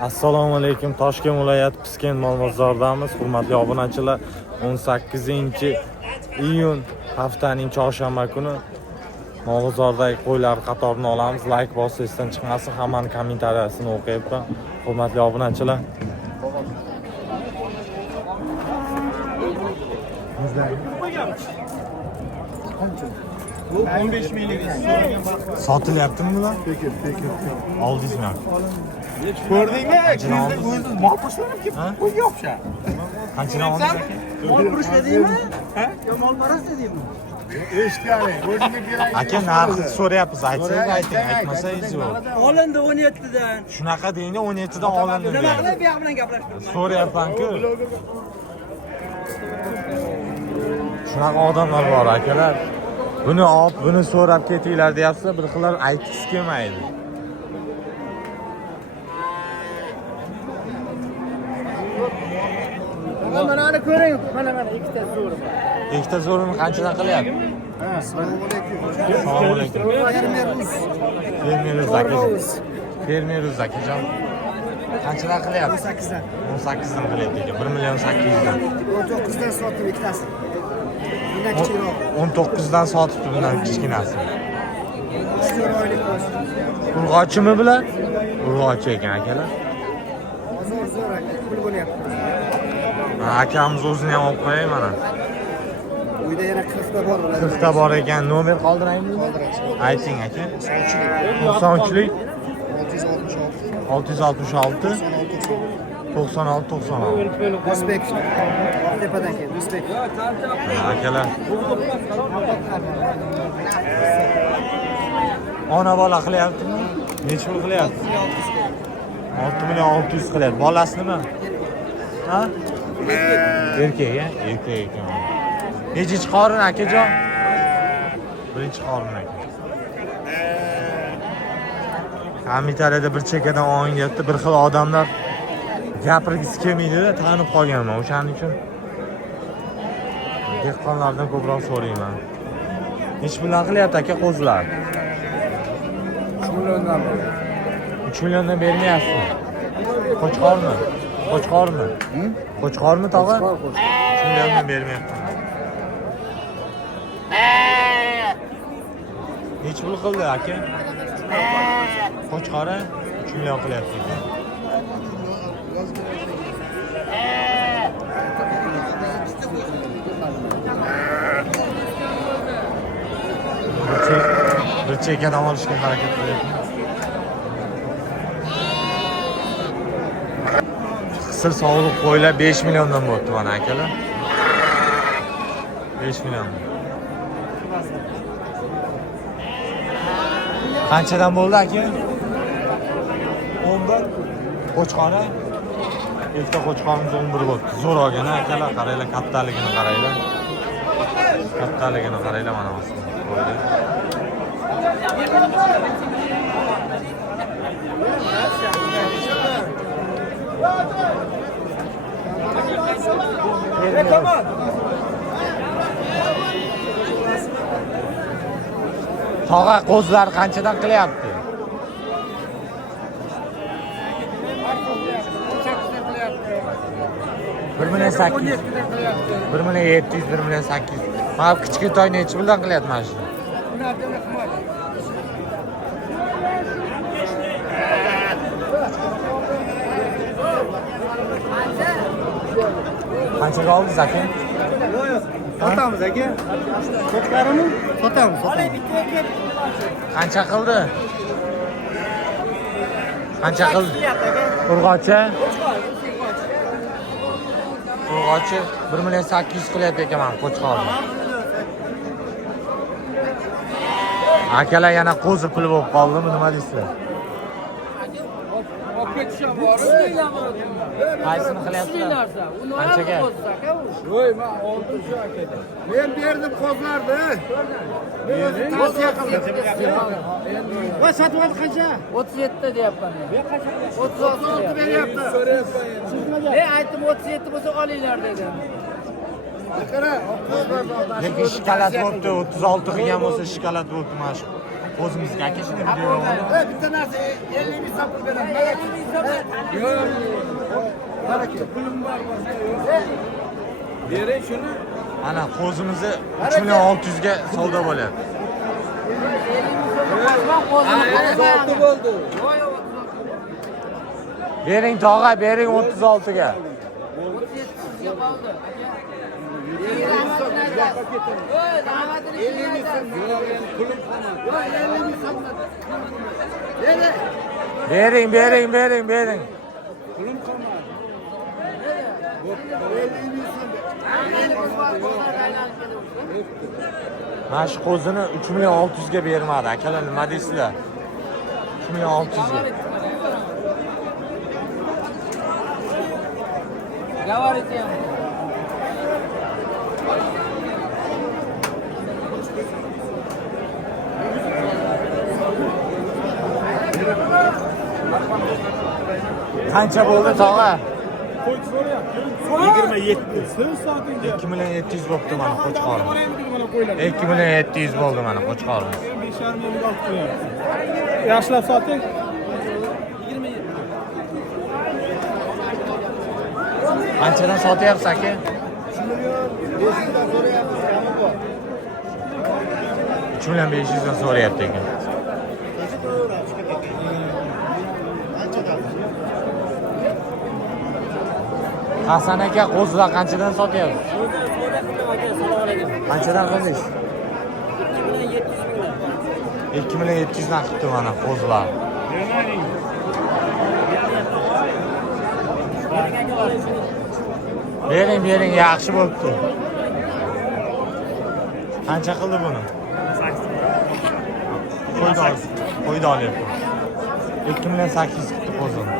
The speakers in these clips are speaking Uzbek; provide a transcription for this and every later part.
Assalomu alaykum. Toshkent viloyati Piskent mol bozoridamiz. Hurmatli obunachilar, 18-iyun haftaning chorshanba kuni mol bozoridagi qo'ylar qatorini olamiz. Like bosishdan chiqmasin, hammaning kommentariyasini o'qiyapman. Hurmatli obunachilar. 15 minglik Sotilyaptimi bular? Peki. Oldingizmi? Ko'rdingmi? O'zi mol boshlanib ketdi. Qo'yga yopishar. Qanchadan oldingiz aka? Mol purish dedingmi? Yo mol parast dedingmi? Eshitgani, o'zingga kerak. Aka narxni so'rayapmiz. Aytsangiz ayting, aytmasangiz yo'q. Olindi 17dan. Shunaqa deydi, 17dan olindi. Nima qilib bu yoq bilan gaplashtiribman? So'rayapman-ku. Shunaqa odamlar bor akalar. Buni olib, buni so'rab ketinglar deyapsa, bir xillar aytgisi kelmaydi. Mana ko'ring, mana ikkita zo'ri bor. Ikkita zo'rini qanchadan qilyapti? Assalomu alaykum. Fermeruz akajon. Fermeruz akajon. Qanchadan qilyapti? 18dan. 18dan qilyapti ekan. 1.800.000dan. 19dan sotdim ikkitasi. Bundan kichikroq. 19dan sotibdi bundan kichkinasi. 3 oylik bo'lsin. Urg'ochimi bular? Urg'ochi ekan akalar. Hozir zo'r aka, pul bo'lyapti. Akamiz o'zini ham olib qo'yay mana. Uyda yana 40 ta bor. 40 ta bor ekan. Nomer qoldiraymi? Ayting aka. 93lik 666 96 96. Do'stbek. Tepadan keyin Do'stbek. Akalar. Ona bola qilyaptimi? Necha pul qilyapti? 6.600.000 qilyapti. Bolasi nima? Ha? Erkak, erkak ekan. Nechinchi qorin akajon? Birinchi qorin aka. Kommentariyada bir chekkadan oling deyapti. Bir xil odamlar gapirgisi kelmaydi-da, tanib qolganman. O'shaning uchun dehqonlardan ko'proq so'rayman. Nech puldan qilyapti aka qo'zilar? 3 milliondan. 3 milliondan bermayapsizmi? Qo'chqormi? Qo'chqormi? Qo'chqormi tog'a? 3 milliondan bermayapti. Nech pul qildi aka? Qo'chqori 3 million qilyapti ekan. Bir chekkadan olishga harakat qilyapman. Qisir sog'liq qo'ylar 5 milliondan bo'ldi mana akalar. 5 million. Qanchadan bo'ldi aka? 11. Qo'chqori. Ikkita qo'chqorimiz 11 bo'ldi. Zo'r olgan akalar, qaranglar, kattaligini qaranglar. Kattaligini qaranglar mana hozir. Tog'a qo'zlar qanchadan qilyapti? 1.800. 1.700, 1.800. Mana kichik toy nechi puldan qilyapti mana shu? Qanchaga oldingiz aka? Sotamiz aka. Sotlarimi? Sotamiz. Qancha qildi? Qancha qildi? Urg'ochi? Urg'ochi 1.800 qilyapti ekan mana qo'chqorni. Akalar yana qo'zi puli bo'lib qoldimi, nima deysizlar? Qaysini qilyapsizlar? Qanchaga? Voy, men 6 akada. Men berdim qo'zlarni. Tavsiya qildim. Va sotib oldi qancha? 37 deyapman. 36 beryapti. Aytdim 37 bo'lsa olinglar dedim. Qara, Lekin shikolat bo'libdi, 36 qilgan bo'lsa shikolat bo'libdi mana shu. Qo'zimizga aka shuni video olib. Bitta narsa 50 ming so'm pul beraman. Baraka. Pulim bor boshqa yo'q. Bering shuni. Ana qo'zimizni 3 million 600 ga savdo bo'lyapti. 36 bo'ldi. Bering tog'a, bering 36 ga. 37 qoldi. 50 ming so'm. Pulim qolmadi. 50 ming so'm. Bering. Pulim qolmadi. 50 ming so'm. Mana shu qo'zini 3 million 600 ga bermadi. Akalar nima deysizlar? 3 million 600 ga. Говорите. Qancha bo'ldi tog'a? 27. Siz sotingga. 2 million 700 bo'pti mana qo'chqorim. 2 million 700 bo'ldi mana qo'chqorim. 5,5 ming olib qo'yapti. Yaxshilab soting. Qanchadan sotyapsiz aka? 3 million 500 dan so'rayapti ekan. Hasan aka qo'zlar qanchadan sotyapsiz? Qanchadan qildingiz? 2 million 700 dan qilibdi mana qo'zlar. Bering, yaxshi bo'libdi. Qancha qildi buni? 8. Qo'ydi olyapti. 2 million 800 qildi qo'zini.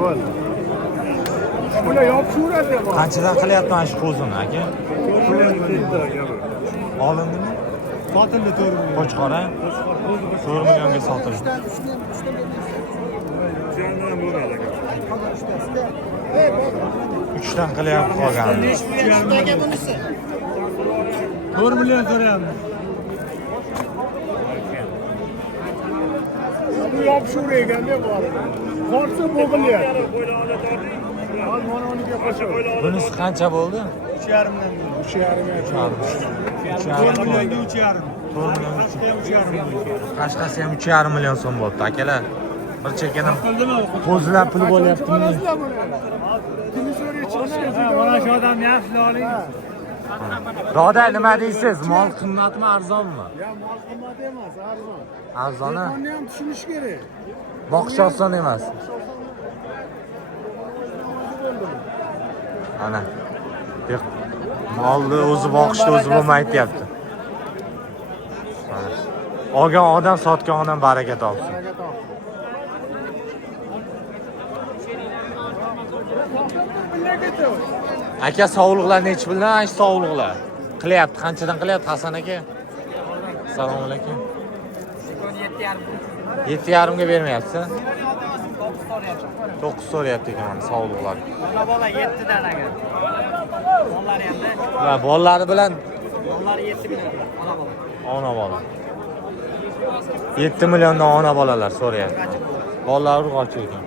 Bo'ldi. Bular yopishuradi. Qanchadan qilyapti mana shu qo'zini aka? Olindimi? Sotildi 4 million. Qo'chqora 4 millionga sotildi. Uchdan qilyapti qolganini. 4 million so'rayapmiz. Bu yopishurganda bor. Qorsa bo'g'ilyapti. Mana Bunisi qancha bo'ldi? 3,5 million. 3,5 millionga 3,5. 3,5. Qashqasi ham 3,5 million so'm bo'libdi akalar. Bir chekkadan qo'zilar puli bo'lyaptimi? Mana shu odamni yaxshi oling. Doda nima deysiz? Mol qimmatmi, arzonmi? Ya mol qimmat emas, arzon. Arzoni? Buni ham tushunish kerak. Boqish oson emas. Ana. Molni o'zi boqishni o'zi bo'lmaydi deyapti. Olgan odam, sotgan odam baraka topsin. Aka sog'liqlar nechi bilan shu sog'liqlar? Qilyapti, qanchadan qilyapti Hasan aka? Assalomu alaykum. 7,5 ga bermayapsiz? 9 so'rayapti ekan mana sog'liqlar. Mana bola 7 dan aka. Bollari endi. Va bollari bilan Bollari 7 million. ona bola. 7 milliondan ona bolalar so'rayapti. Bollar urg'ochi ekan.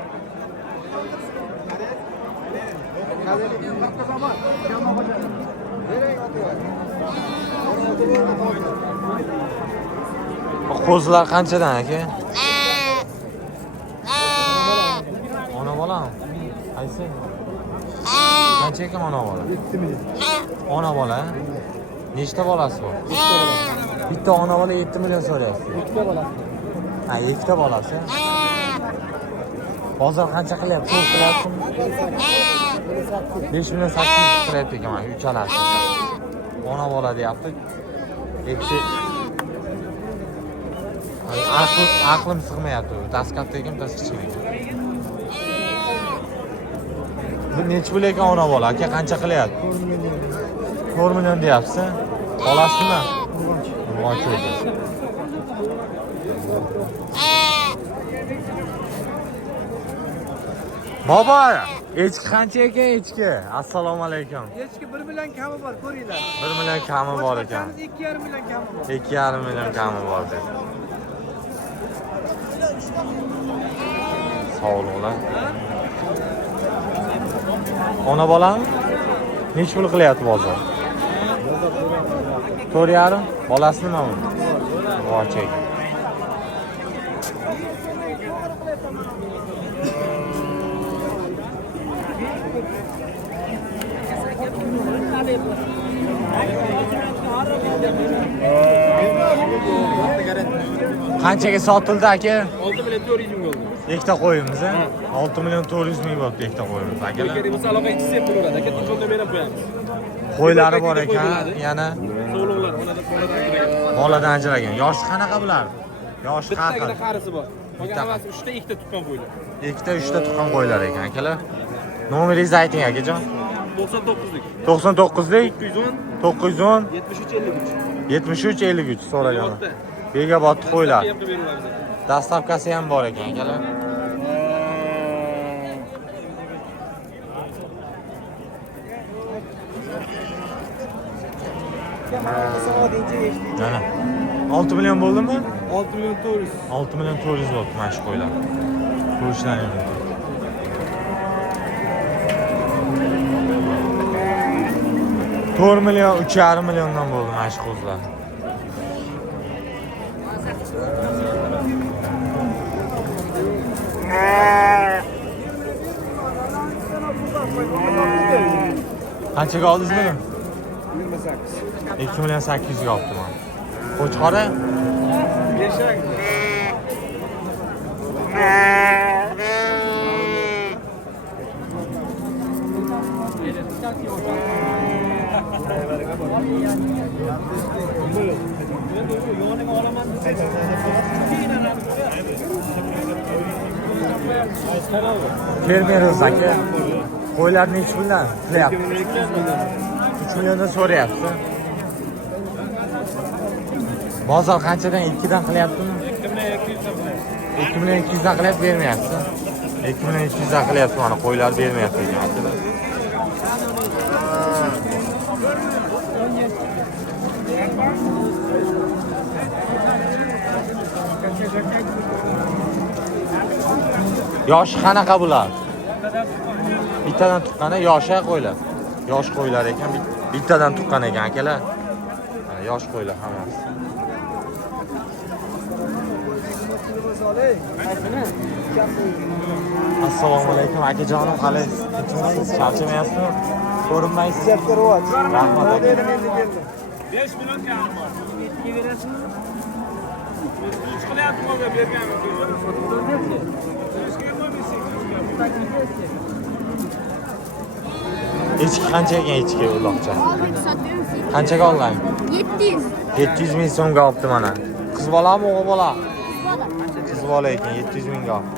Qo'zlar qanchadan aka? Ona bolami? Qaysi? Qancha ekan ona bola? 7 million. Ona bola? Nechta bolasi bor? Bitta ona bola 7 million so'rayapsiz. Ikkita bolasi. Ha, ikkita bolasi. Bozor qancha qilyapti? Pul qilyaptimi? 5 million 800 qilyapti ekan mana uchalasi. Ona bola deyapti. Etti. Aqlim sig'mayapti. Tas katta ekan, tas kichik ekan. Bu nechi pul ekan ona bola? Aka qancha qilyapti? 4 million deyapsiz. Olasizmi? Urg'ochi edi. Baba, echki qancha ekan echki? Assalomu alaykum. Echki 1 million kami bor, ko'ringlar. 1 million kami bor ekan. 2,5 million kami bor. 2,5 million kami bor dedi. Sog'liqlar. Ona bolam nech pul qilyapti bozor? 4,5. Bolasi nima bu? Vochek. Qanchaga sotildi aka? 6 million 400 ming bo'ldi. Ikkita qo'yimiz, a? 6 million 400 ming bo'libdi ikkita qo'yimiz, akalar. Kerak bo'lsa aloqa ichsa ham bo'laveradi. Aka telefonda men ham qo'yamiz. Qo'ylari bor ekan, yana Sog'liqlar, onadan ajragan. moladan ajragan. Yoshi qanaqa bular? Yoshi qanaqa? Bittagina qarisi bor. Qolgan hammasi 3 ta, 2 ta tuqqan qo'ylar. Ikkita, 3 ta tuqqan qo'ylar ekan, akalar. Nomeringizni ayting, akajon. 99lik. 99lik 910 910 73 53. 73 53 so'ragan. Begobodni qo'ylar. Ham qilib beramiz. Dastavkasi ham bor ekan, akalar. Mana 6 million bo'ldimi? 6 million 400. 6 million 400 bo'ldi mana shu qo'ylar. Ko'rishlaring mumkin. $4 million, 3,5 milliondan bo'ldi mana shu qo'zlar. Qanchaga oldingiz buni? 28. 2 million 800 ga olibman. Qo'chqori? Yashang. Fermerimiz aka. Qo'ylar nech puldan qilyapti? 3 milliondan so'rayapti. Bozor qanchadan? 2 dan qilyaptimi? 2 million 200 dan qilyapti, bermayapti. 2 million 200 dan qilyapti, mana qo'ylar bermayapti ekan. Yoshi qanaqa bular? Bittadan tuqqani yoshi qo'ylar. Yosh qo'ylar ekan, bittadan tuqqan ekan akalar. Mana yosh qo'ylar hammasi. Assalomu alaykum akajonim, qalaysiz? Charchamayapsizmi? Ko'rinmaysiz. Rahmat aka. 5 million kami bor. Yetki berasizmi? Uch qilyapti moga berganmiz. Echki qancha ekan echki uloqcha? Qanchaga olgan? 700. 700 ming so'mga olibdi mana. Qiz bolami, o'g'il bola? Qiz bola ekan, 700 mingga olibdi.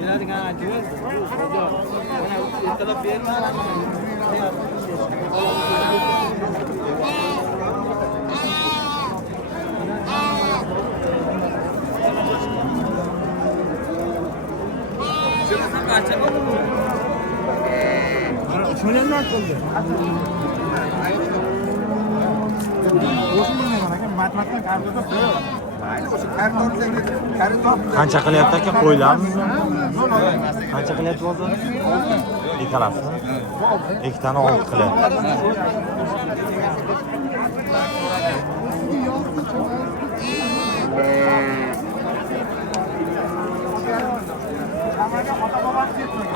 Beradigan ajoyib. Mana ertalab milliondan qildi. Qancha qilyapti aka qo'ylarni? Qancha qilyapti bozor? Ikkalasi. Ikkitani 6 qilyapti.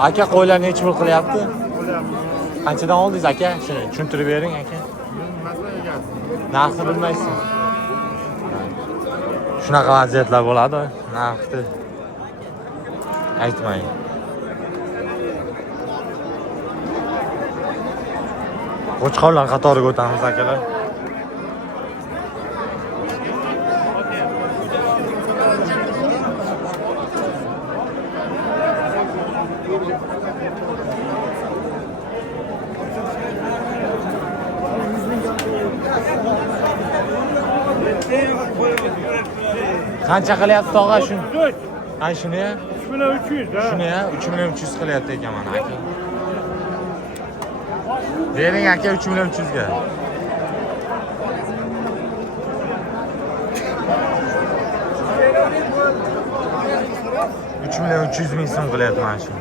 Aka qo'ylar necha pul qilyapti? Qanchadan oldingiz aka? Shuni tushuntirib bering aka. Narxni bilmaysiz. Shunaqa vaziyatlar bo'ladi, narxni aytmang. Qo'chqorlar qatoriga o'tamiz akalar. Qancha qilyapti tog'a shuni? Ana shuni? 3300 da. Shuni ya 3300 qilyapti ekan mana aka. Bering aka 3300 ga. Uch million 300 ming so'm qilyapti mana shu.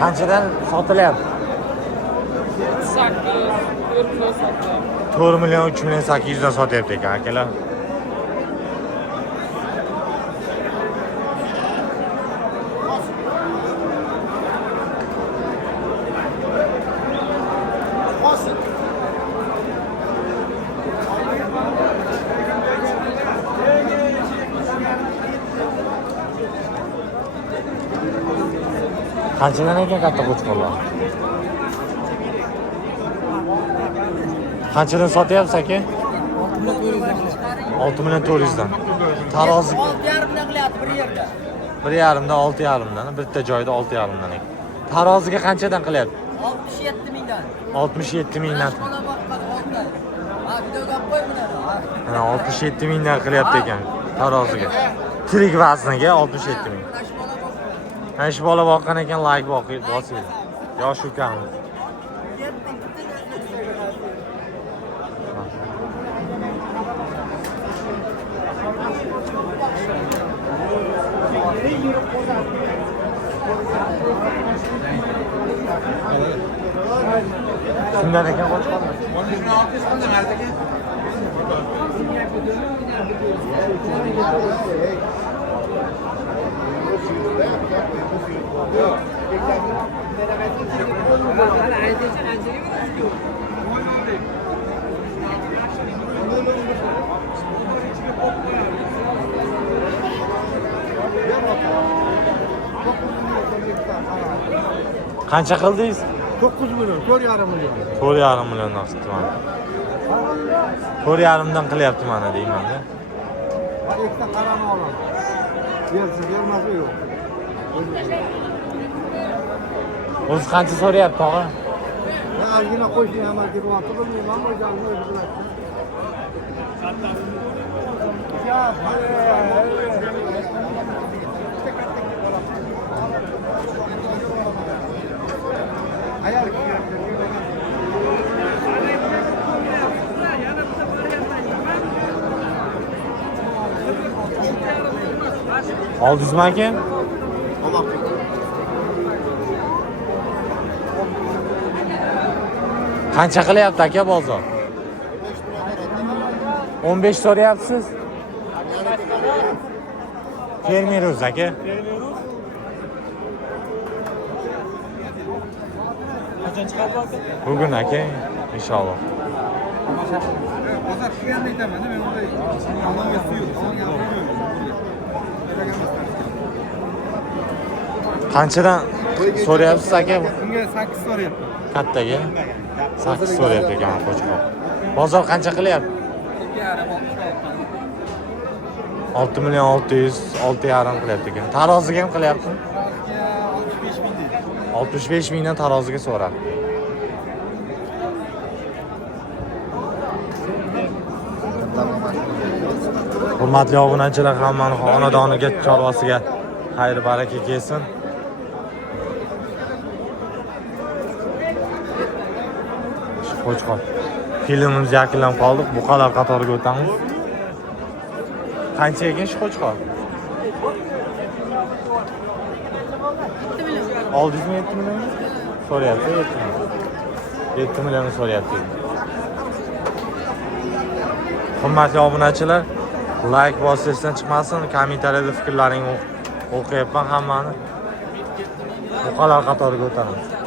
Qanchadan sotilyapti? 4 million 3 million 800 dan sotyapti ekan akalar. Qanchadan ekan katta qo'chqorlar? Qanchadan sotyapsiz aka? 6 million 400 dan. Tarozi 6,5 dan qilyapti bir yerda. 1,5 dan 6,5 dan, bitta joyda 6,5 dan ekan. Taroziga qanchadan qilyapti? 67 mingdan. 67 mingdan. Mana boqqan oldi. Ha, videoga qo'y buni. Mana 67 mingdan qilyapti ekan taroziga. Tirik vazniga 67 ming. Mana shu bola boqqan ekan, like bosing. Yosh ukamiz. Kimdan ekan qo'chqorlar? Qancha qildingiz? 9 million, 4,5 million. 4,5 milliondan chiqdi mana. 4,5 dan qilyapti mana deyman-da. Ikkita qarani olaman. Bersa bermasa yo'q. O'zi qancha so'rayapti tog'a? Ozgina qo'shni amal qilyapti, bilmayman, o'zim o'zi bilan. Ayol Oldingizmi aka? Qancha qilyapti aka bozor? 15 so'rayapsiz? Fermeruz aka. Qachon chiqadi aka? Bugun aka, inshaalloh. bozor kelganda aytaman, men unday Allohga suyuk, Qanchadan so'rayapsiz aka? Bunga 8 so'rayapti. Kattaga 8 so'rayapti ekan qo'chqor. Bozor qancha qilyapti? 6 million 600, 6,5 qilyapti ekan. Taroziga ham qilyapti. 65 ming deydi. 65 mingdan taroziga so'radi. Hurmatli obunachilar, hammani xonadoniga, chorvasiga xayr baraka kelsin. Qo'chqor. Filmimiz yakunlanib qoldi. Buqalar qatoriga o'tamiz. Qancha ekan shu qo'chqor? Oldingizmi 7 million? So'rayapti 7 million. 7 million so'rayapti. Hurmatli obunachilar, like bosishdan chiqmasin, kommentariyada fikrlaringni o'qiyapman hammani. Buqalar qatoriga o'tamiz.